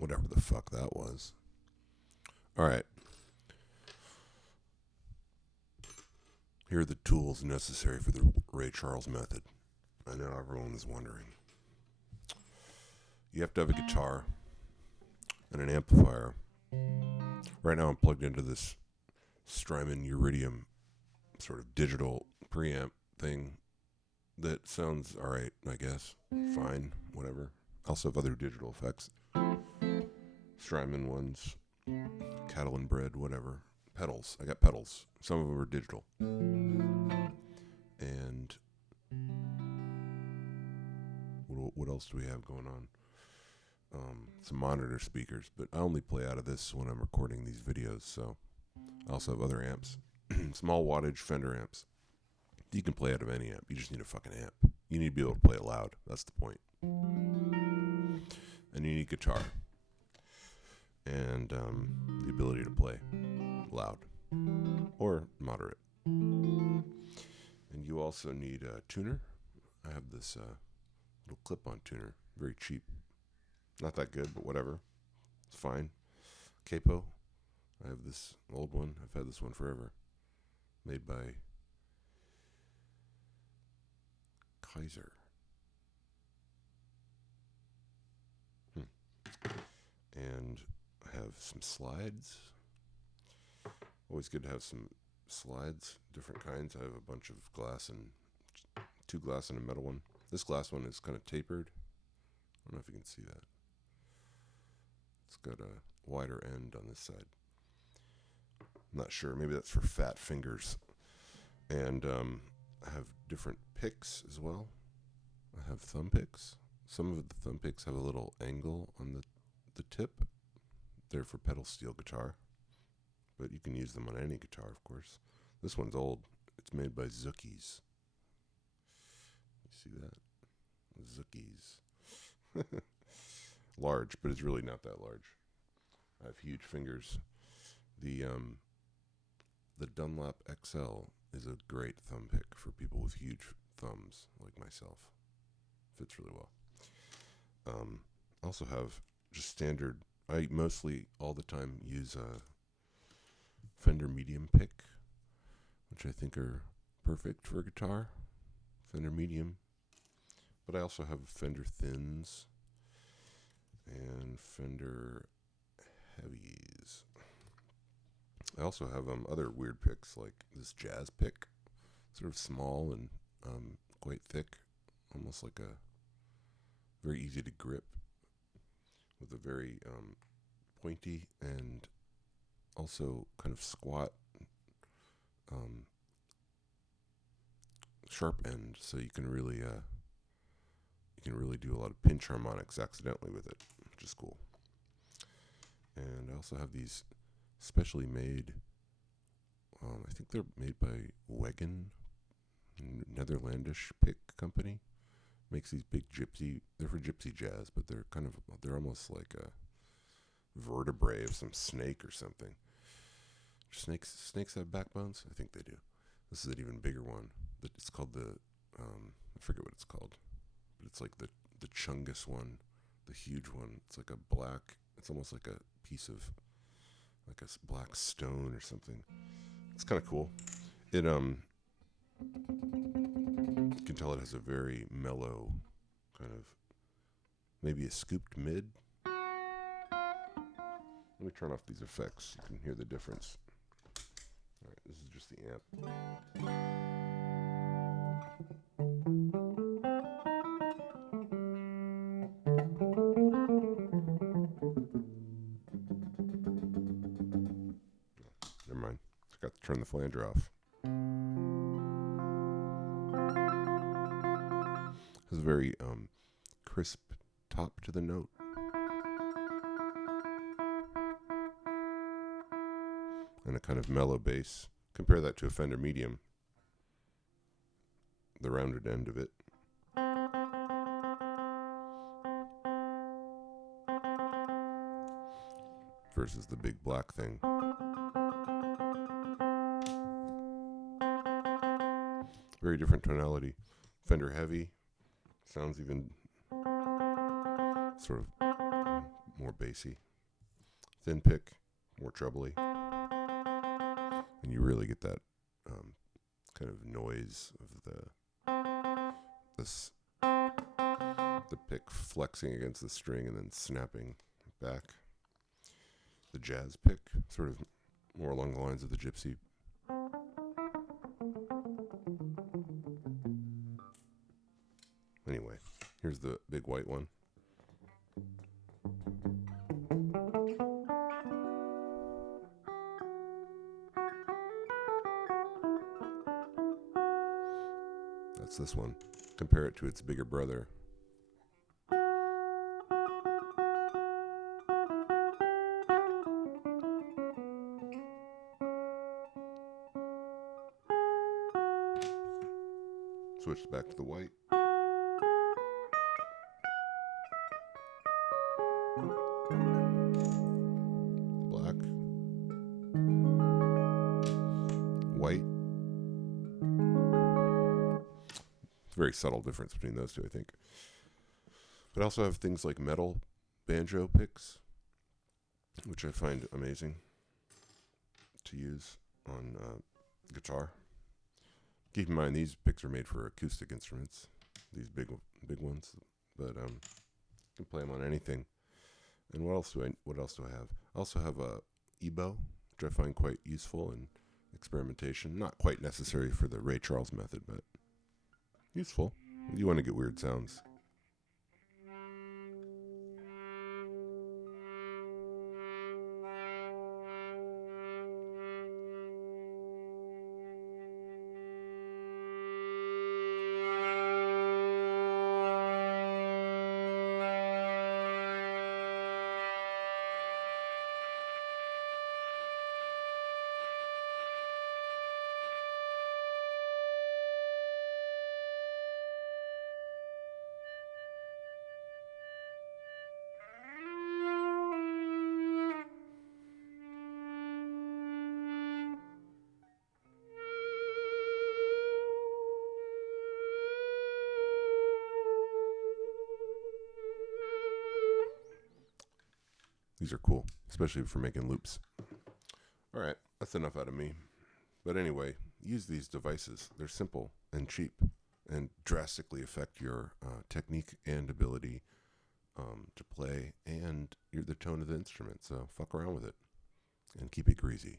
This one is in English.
Whatever the fuck that was. All right. Here are the tools necessary for the Ray Charles method. I know everyone is wondering. You have to have a guitar and an amplifier. Right now I'm plugged into this Strymon Iridium sort of digital preamp thing that sounds alright, I guess. Fine, whatever. I also have other digital effects. Strymon ones, cattle and bread, whatever. Pedals. I got pedals. Some of them are digital. And what else do we have going on? Some monitor speakers, but I only play out of this when I'm recording these videos, so I also have other amps. Small wattage Fender amps. You can play out of any amp. You just need a fucking amp. You need to be able to play it loud. That's the point. And you need guitar. And the ability to play loud or moderate. And you also need a tuner. I have this little clip-on tuner. Very cheap. Not that good, but whatever. It's fine. Capo. I have this old one. I've had this one forever. Made by Kaiser. And I have some slides. Always good to have some slides, different kinds. I have a bunch of glass and 2 glass and a metal one. This glass one is kind of tapered. I don't know if you can see that. It's got a wider end on this side. I'm not sure. Maybe that's for fat fingers. And I have different picks as well. I have thumb picks. Some of the thumb picks have a little angle on the tip. They're for pedal steel guitar. But you can use them on any guitar, of course. This one's old. It's made by Zookies. You see that? Zookies. Large, but it's really not that large. I have huge fingers. The Dunlop XL is a great thumb pick for people with huge thumbs like myself. Fits really well. I also have just standard. I mostly all the time use a Fender medium pick, which I think are perfect for a guitar. Fender medium. But I also have Fender thins and Fender heavies. I also have other weird picks like this jazz pick, sort of small and quite thick, almost like a very easy to grip, with a very pointy and also kind of squat sharp end, so you can really do a lot of pinch harmonics accidentally with it, which is cool. And I also have these specially made. I think they're made by Wegen, Netherlandish pick company. Makes these big gypsy. They're for gypsy jazz, but they're almost like a vertebrae of some snake or something. Snakes have backbones? I think they do. This is an even bigger one. It's called I forget what it's called, but it's like the Chungus one, the huge one. It's like a black. It's almost like a piece of like a black stone or something. It's kind of cool. It you can tell it has a very mellow kind of, maybe a scooped mid. Let me turn off these effects. You can hear the difference. All right, this is just the amp. Never mind. I forgot to turn the flanger off. Has a very crisp top to the note. And a kind of mellow bass. Compare that to a Fender Medium. The rounded end of it. Versus the big black thing. Very different tonality. Fender Heavy sounds even sort of more more bassy. Thin pick, more trebly. And you really get that kind of noise of the pick flexing against the string and then snapping back. The jazz pick, sort of more along the lines of the gypsy. Anyway, here's the big white one. That's this one. Compare it to its bigger brother. Switch back to the white. Black. White. It's a very subtle difference between those two, I think. But I also have things like metal banjo picks, which I find amazing to use on guitar. Keep in mind, these picks are made for acoustic instruments, these big ones, but you can play them on anything. And what else do I have? I also have a EBow, which I find quite useful in experimentation. Not quite necessary for the Ray Charles method, but useful. You want to get weird sounds. These are cool, especially for making loops. All right, that's enough out of me. But anyway, use these devices. They're simple and cheap and drastically affect your technique and ability to play and the tone of the instrument. So fuck around with it and keep it greasy.